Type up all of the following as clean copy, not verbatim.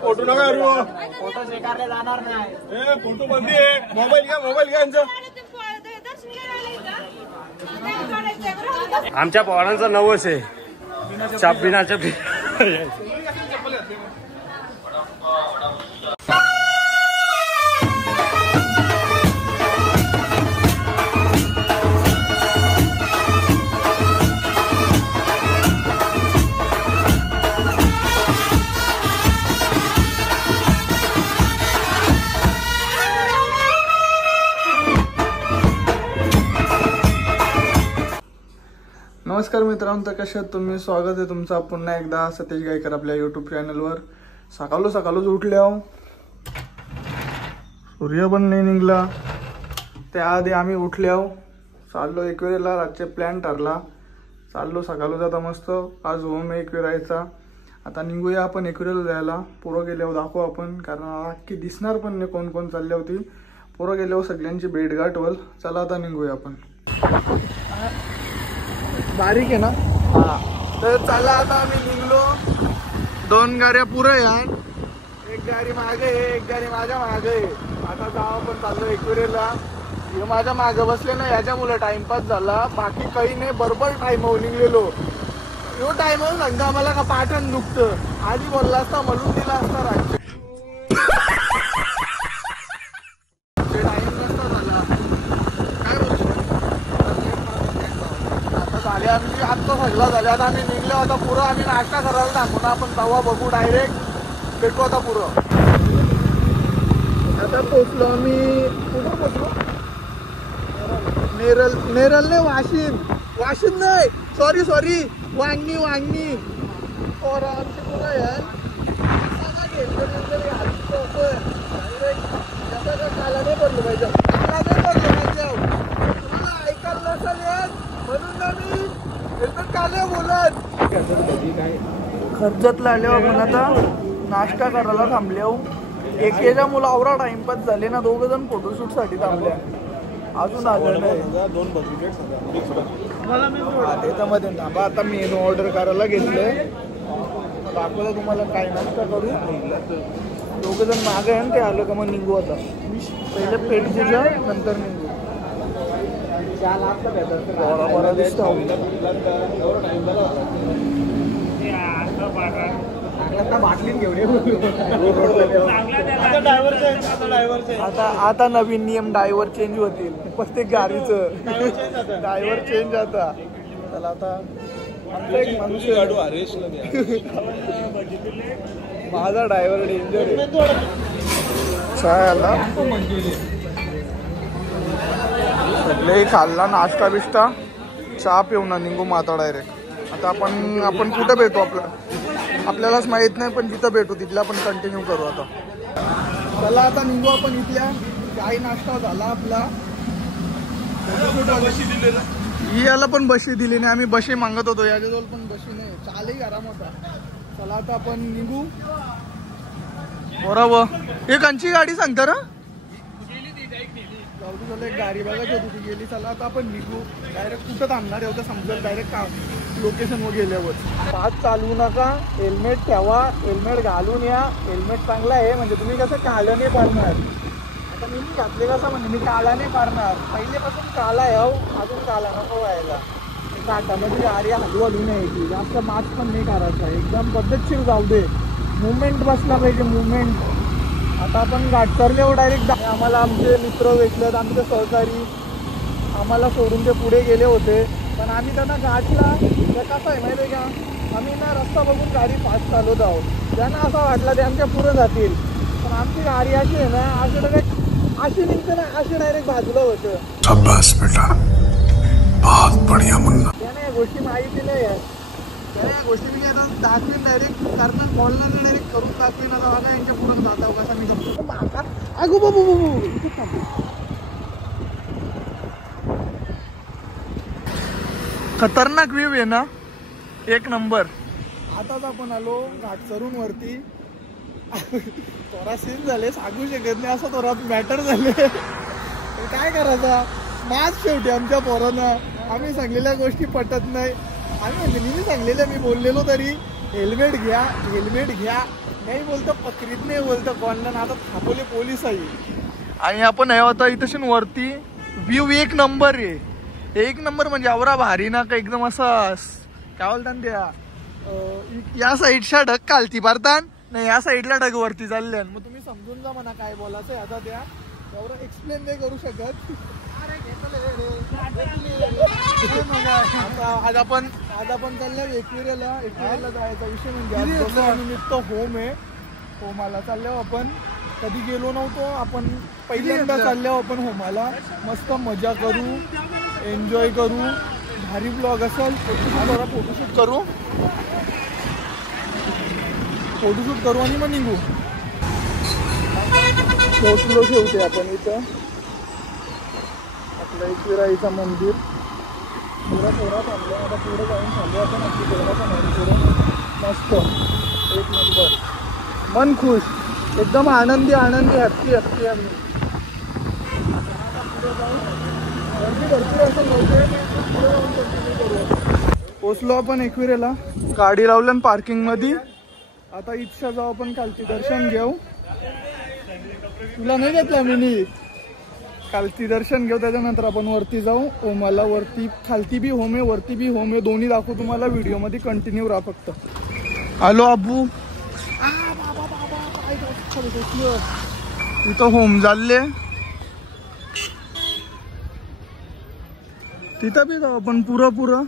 Photo नका photo स्वीकारले जाणार नाही. फोटो बंदी आहे. मोबाईल घ्या यांचा. आमच्या पोरांचा नवस आहे बिनाच्या नमस्कार मित्रांनो, तर कशात तुम्ही? स्वागत आहे तुमचं पुन्हा एकदा सतेज गायकर आपल्या यूट्यूब चॅनलवर. सकाळच उठल्या, सूर्य पण नाही निघला. त्याआधी आम्ही उठल्या, चाललो एकविरेला. रातचे प्लॅन ठरला, चाललो सकाळच आता मस्त. आज होम एकविरायचा. आता निघूया आपण एकविरेला जायला. पोरं गेल्यावर दाखवू आपण, कारण अख्खी दिसणार पण नाही कोण कोण चालले होती. पोरं गेल्यावर सगळ्यांची भेटगाठ होईल. चला आता निघूया आपण. बारीक आहे ना? हा. तर चला आता आम्ही निघलो. 2 गाड्या पुढे या, 1 गाडी मागे आहे, 1 गाडी माझ्या मागे आहे. आता जाऊ पण चाललो एकविरेला. हे माझ्या मागे बसले ना, याच्यामुळे टाइमपास झाला, बाकी काही नाही. बरोबर टाइमवर निघलेलो. यो टाइमवर सांगता आम्हाला का पाठण दुखतं. आधी बोलला असता म्हणून दिला असता राज्य. झाले आमची आत्ता सगळं झाले. आता आम्ही निघलो. आता पुरं आम्ही नाश्ता करायला टाकू ना आपण. तवा बघू, डायरेक्ट भेटू आता पुरं. आता पोचलो आम्ही. कुठं पोचलो? नेरल नाही, वाशिम नाही, सॉरी वांगणी. और आमची पुरं यार काला नाही पडलो पाहिजे. तुम्हाला ऐकायला नसेल यार, म्हणून मी एकदम काले बोलत. खर्चातला आले आपण आता नाश्ता करायला थांबले. एकेच्या मुलावरा टाइमपास झाले ना, 2 जण फोटोशूट साठी थांबले. अजून आलं नाही. त्याच्यामध्ये थांबा. आता मेनू ऑर्डर करायला घेतलंय. दाखवलं तुम्हाला काय नाश्ता करू. 2 जण मागे आहे, ते आलं का मग निघू. आता पहिले पेट पूजा, नंतर निघू. बरा दिसतो. आता नवीन नियम, ड्रायव्हर चेंज होतील. प्रत्येक गाडीचं ड्रायव्हर चेंज. आता चला आता माझा ड्रायव्हर डेंजर आहे. आला सगळे खाल्ला नाश्ता बिष्टा, चहा पिऊन निघू मग आता डायरेक्ट. आता आपण कुठं भेटू आपल्यालाच माहित नाही, पण जिथं भेटू तिथला आपण कंटिन्यू करू. आता चला आता निघू आपण इथल्या. काही नाश्ता झाला आपला. याला पण बशी दिली नाही. आम्ही बशी मागत होतो, याच्याजवळ पण बशी नाही. चालही आराम होता. चला आता आपण निघू. बरोबर एक अंची गाडी सांगता ना, एक गाडी बघायची होती ती गेली. चला आता आपण निघू. डायरेक्ट कुठं थांबणार आहे समजेल डायरेक्ट का लोकेशनवर गेल्यावर. फास्ट चालवू नका, हेल्मेट ठेवा, हेल्मेट घालून या. हेल्मेट चांगला आहे म्हणजे तुम्ही कसं काला नाही पाडणार. आता मी घातले कसं म्हणजे मी काला नाही पाडणार. पहिलेपासून काला आहे, अजून काला नको व्हायला. घाटामध्ये गाडी हलवू नाही, जास्त मास्क पण नाही करायचा. एकदम पद्धतशीर जाऊ दे. मुवमेंट बसला पाहिजे, मुवमेंट. आता आपण घाट चरल्यावर डायरेक्ट आम्हाला आमचे मित्र भेटलेत, आमचे सहकारी. आम्हाला सोडून ते पुढे गेले होते, पण आम्ही त्यांना घाटला. तर कसं आहे माहिती आहे का, आम्ही ना रस्ता बघून गाडी फास्ट चालवत आहोत. त्यांना असं वाटलं ते आमच्या पुढे जातील, पण आमची गाडी अशी आहे ना, अशी डायरेक्ट अशी निघते ना, अशी डायरेक्ट बाजूला होतं. त्याने या गोष्टी माहिती नाही आहे. त्याने या गोष्टी मी आता दाखवीन डायरेक्ट, कारण बोलणार नाही, डायरेक्ट करून दाखवीन. आता बघा यांच्या पुढे जाता कसा मी जमतो. अगो बाबू खतरनाक व्ह्यू आहे ना, 1 नंबर. आताच आपण आलो घाट चरून वरती. थोडा सीन झाले, सांगू शकत नाही असं थोडा मॅटर झाले. काय करायचा मास शेवटी आमच्या पोरांना आम्ही सांगलेल्या गोष्टी पटत नाही. आम्ही म्हणजे मी सांगलेल्या मी बोललेलो तरी हेल्मेट घ्या नाही बोलतो पकरीत नाही बोलतो कोणला आता थांबवले पोलीस आहे. आणि आपण आहे आता इथं वरती व्ह्यू एक नंबर आहे. एक नंबर म्हणजे आवरा भारी ना का एकदम असं काय बोलतात त्या या साईडच्या ढग खालती पारतान नाही या साईडला ढग वरती चालले. मग तुम्ही समजून जा म्हणा काय बोलायचं आता त्या एवढं एक्सप्लेन नाही करू शकत. आज आपण चाललोय एकविरेला जायचा विषय म्हणजे निमित्त होम आहे. होमाला चाललो आपण कधी गेलो नव्हतो आपण पहिल्यांदा चाललो आपण होमाला. मस्त मजा करू एन्जॉय करू भारी ब्लॉग असेल. फोटोशूट करू आणि मग निघू. पोचलो ठेवते आपण इथं आपलं एकविराईचं मंदिर. थोडा थांबलो आता पुढे जाऊन थांबलो आपण आपली करून मस्त एक नंबर मन खुश एकदम आनंदी हॅप्पी आम्ही. पोचलो आपण एकविरेला गाडी लावलं पार्किंग मध्ये. आता इच्छा जाऊ आपण खालती दर्शन घेऊ. तुला नाही घेतला मी खालती दर्शन घेऊ त्याच्यानंतर आपण वरती जाऊ. होमाला वरती खालती बी होम आहे वरती बी होम आहे दोन्ही दाखवू तुम्हाला व्हिडिओ मध्ये कंटिन्यू राहा फक्त. हॅलो अबू इथं होम झाले तिथं बी जाऊ आपण पुरं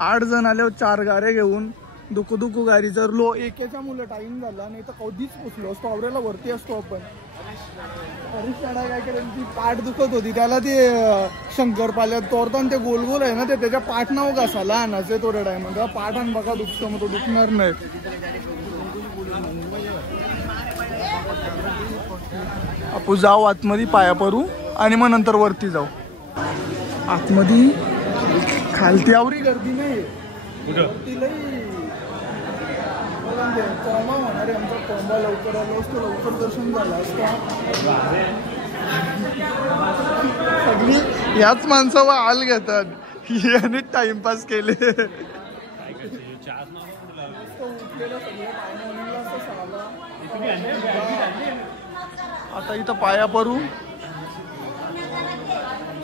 8 जण आले 4 गाड्या घेऊन दुखू गाडी जर लो एकेच्या मुलं टाइम झाला नाही तर कधीच पोचलो असतो. आवऱ्याला वरती असतो आपण. परीक्षा काय करेल ती पाठ दुखत होती त्याला ते शंकरपाल्यात तोरताना ते गोल आहे ना ते त्याच्या पाठ नाव कसा लहानाचे थोड्या टाइम पाठ आणि बघा दुखतो मग तो दुखणार नाही. आपण जाऊ आतमध्ये पाया पडू आणि मग नंतर वरती जाऊ. आतमध्ये खालती आवरी गर्दी नाही वरती लई कोंबा होणार आहे आमचा. कोंबा लवकर आलो असतो लवकर दर्शन झालं असतं. सगळी याच माणसावर हाल घेतात याने टाइमपास केले. आता इथं पाया पडू.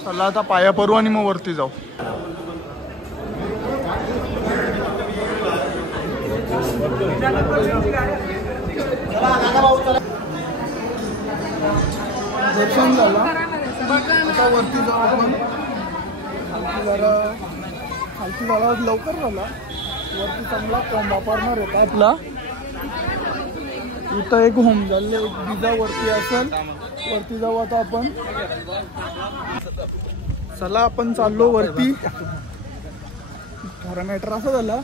चला आता पाया पडू आणि मग वरती जाऊ. दर्शन झालं आता वरती जाऊ आपण. खालती झाला लवकर झाला वरती चांगला कोंबा पडणार होता आपला. इथं एक होम झाले एक बिजा वरती असेल वरती जाऊ आता आपण. चला आपण चाललो वरती. खरा मॅटर असं झाला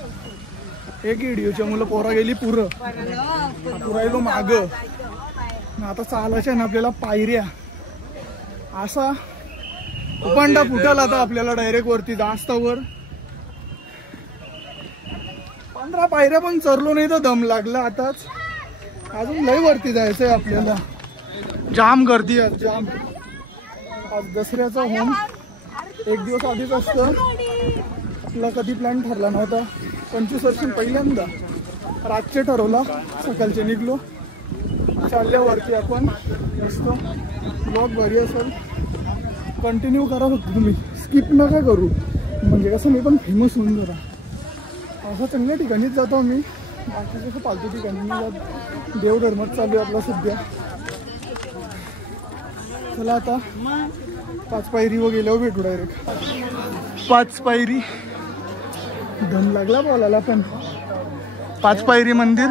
एक व्हिडिओच्या मुलं पोरा गेली पुरायलो माग. आता चालायच्या ना आपल्याला पायऱ्या असा उपांडा फुटाला आता आपल्याला डायरेक्ट वरती जास्तावर 15 पायऱ्या पण चरलो नाही तर दम लागला. आताच अजून लय वरती जायचंय आपल्याला. जाम गर्दी आहे जाम. आज दसऱ्याचा होम एक दिवस आधीच असतं. आपला कधी प्लॅन ठरला नव्हता 25 वर्ष पहिल्यांदा रातचे ठरवला सकाळचे निघलो. चालल्यावरती आपण मस्त ब्लॉग भारी असेल कंटिन्यू करा फक्त तुम्ही स्किप नका करू म्हणजे कसं मी पण फेमस होऊन जरा. असं चांगल्या ठिकाणीच जातो मी बाकी कसं फालतू ठिकाणी जात. देवधर्मात चालू आहे आपला सध्या. चला आता 5 पायरीवर गेल्यावर भेटू डायरेक्ट. 5 पायरी दम लागला बोलायला पण. 5 पायरी मंदिर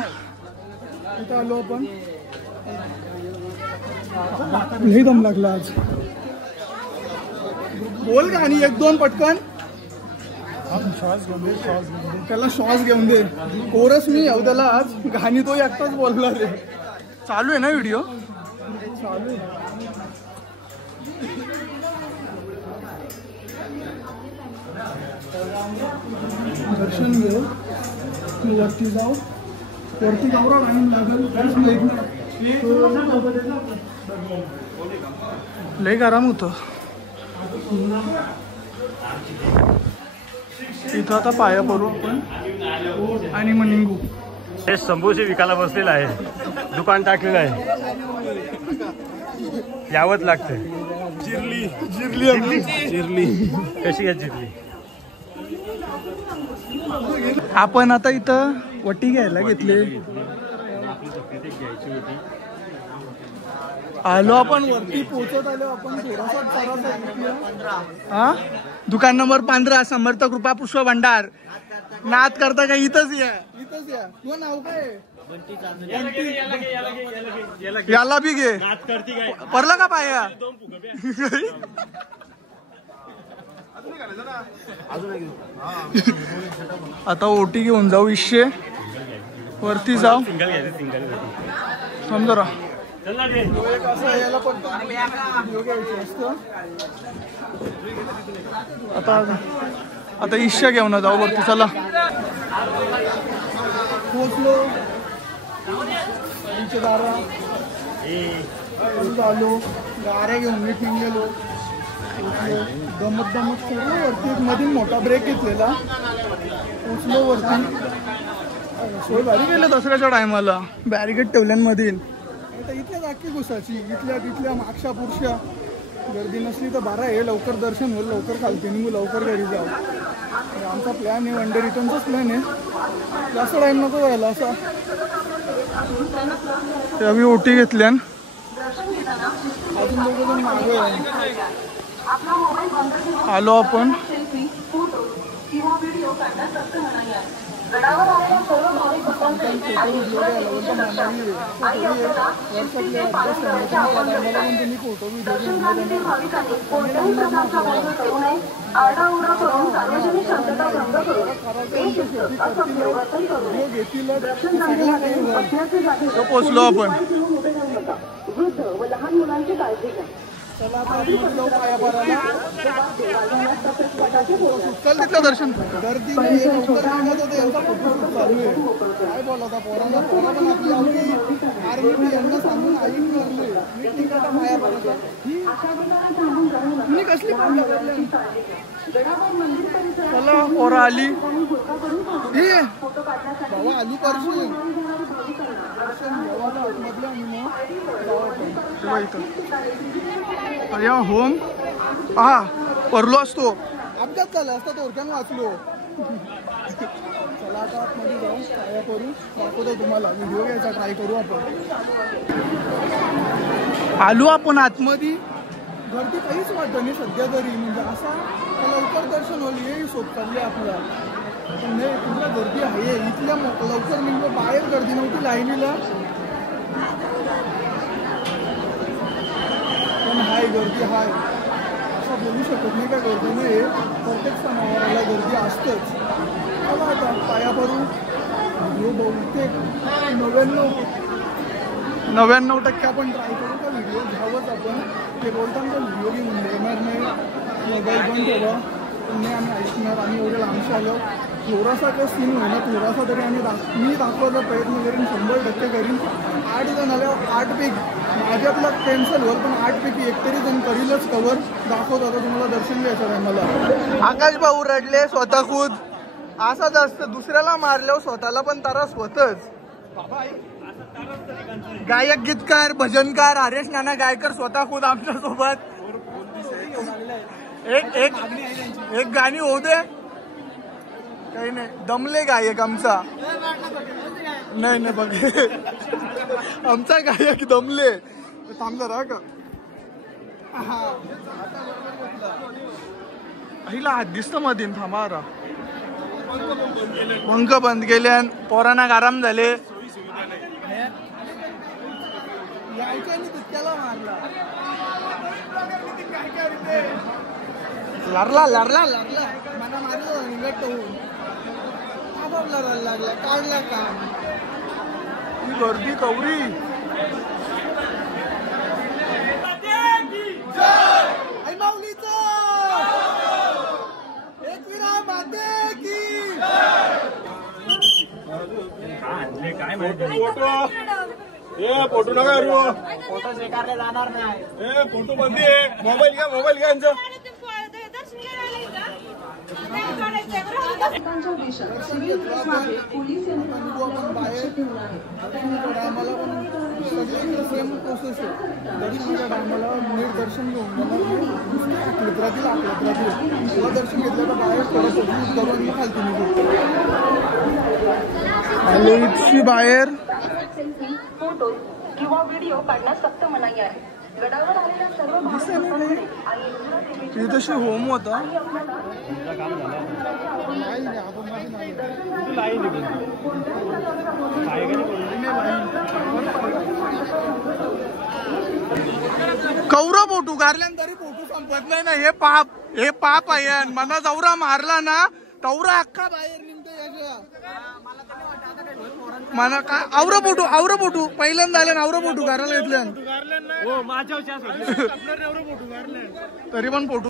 इथं आलो आपण. लई दम लागला आज. बोल का आणि 1-2 पटकन त्याला श्वास घेऊन दे. कोरस मी येऊ त्याला आज गाणी तो एकटाच बोलला रे. चालू आहे ना व्हिडिओ चालू आहे. दर्शन घेऊ वरती जाऊ. वरती गावरा गाणी लागेल काहीच माहित नाही. लय गरम होतं इथं. आता पाया पडू आपण आणि मग निघू. हे समोसे विकायला बसलेला आहे, दुकान टाकलेलं आहे, यावंच लागतंय. जिरली जिरली चिरली कशी घ्या चिरली. आपण आता इथं वटी घ्यायला घेतली. आलो आपण वरती पोहोचत आलो आपण. हा दुकान नंबर 15 समर्थ कृपा पुष्प भंडार. नाद करता का इथंच या तुझं नाव काय. याला बी घे परला का पाया. आता ओटी घेऊन जाऊ. इशे वरती जाऊ समजा. आता इशा घेऊन जाऊ वरती. चला पोचलो आलो. गाऱ्या घेऊन मी पिंग गेलो. दमत करू वरती. एक मधून मोठा ब्रेक घेतलेला. पोचलो वरती. सोय भारी गेलं दसऱ्याच्या टायमाला. बॅरिकेड ठेवल्यांमध्ये. आता इथल्या जागी घुसाची इथल्या मागच्या पुरुषा. गर्दी नसली तर बारा हे लवकर दर्शन होईल. लवकर खालते निघू लवकर घरी जाऊ. आमचा प्लॅन आहे. वनडे रिटर्नचाच प्लॅन आहे. जास्त टाइम नको व्हायला असा. आम्ही ओटी घेतल्या. अजून दोघं जण मागे आलो आपण. फोटो पोचलो आपण. चला आता जाऊ पाया पडायला. चल तिथलं दर्शन. गर्दी यांचा फोटोशूट चालू आहे. काय बोलता पोरांना. पोरा पण आपली आर्मी यांना सांगून आई करले. मी तिकडे पाया पडायचा मी कसली. चला पोरा आली. बाबा आली पारशी. आतमधलं आणि मग इथं अरे होम. हा परलो असतो. अपघात झाला असता थोडक्यानं वाचलो. चला आता आतमध्ये जाऊ. पाया करू. दाखवतो तुम्हाला. व्हिडिओ घ्यायचा ट्राय करू आपण. आलो आपण आतमध्ये. गर्दी काहीच वाटत नाही सध्या तरी. म्हणजे असा लवकर दर्शन होईल हे शोध चालली आपल्याला. पण नाही तुला गर्दी आहे. इथल्या लवकर निघलो. बाहेर गर्दी नव्हती लाईनीला. पण हाय गर्दी हाय असं बोलू शकत नाही. का गर्दी नाही. प्रत्येक सणावाराला गर्दी असतंच. चला आता पाया भरू. व्हिडिओ बहुतेक 99% आपण ट्राय करू का व्हिडिओ घ्यावंच आपण. ते बोलताना का व्हिडिओ घेऊन येणार नाही. मोबाईल बंद ठेवा. पण नाही आम्ही ऐकणार. आम्ही एवढे लांबचे आलो. थोडासा काही सीन होईना. थोडासा तरी आम्ही मी दाखवायचा प्रयत्न करीन. 100% करीन. 8 जण आल्यावर 8 पैकी माझ्यातला कॅन्सल होईल. पण 8 पैकी एक तरी जण करीलच कवर. दाखवत होता तुम्हाला दर्शन घ्यायचं आहे मला. आकाश भाऊ रडले स्वतः खुद. असंच असतं. दुसऱ्याला मारल्यावर स्वतःला पण त्रास होतच. गायक गीतकार भजनकार हरेश नाना गायकर स्वतः खुद आमच्या सोबत. एक गाणी होऊ दे. काही नाही दमले गायक आमचा. नाही बघ आमचा गायक दमले. थांबला राहा का. आईला हात दिसतं मधीन. थांबा रा. भंग बंद केल्या. पोरांना आराम झाले. लढला मला मारलं लागला. काढला का ही गर्दी कवरी. फोटो नका फोटो स्वीकारले जाणार नाही. फोटो बंदी आहे. मोबाईल घ्या यांचा. आम्हाला पण सगळीकडे सेम प्रोसेस आहे. दर्शनाच्या टायमाला नीट दर्शन घेऊन तुला दर्शन घेतलं तर बाहेर थोडं करून खालती निघू इतकी बाहेर. फोटो किंवा व्हिडिओ काढण्यास सक्त मनाई आहे. गडावर आलेल्या सर्व तशी होम होता. कौरव फोटो काढल्यान तरी फोटो संपत नाही ना. हे पाप आहे. मना जवरा मारला ना तवरा अख्खा बाहेर निघतो याच्या. मला काय आवरा फोटो पहिल्यांदा आल्या आवरा फोटो करायला घेतल्या तरी पण फोटो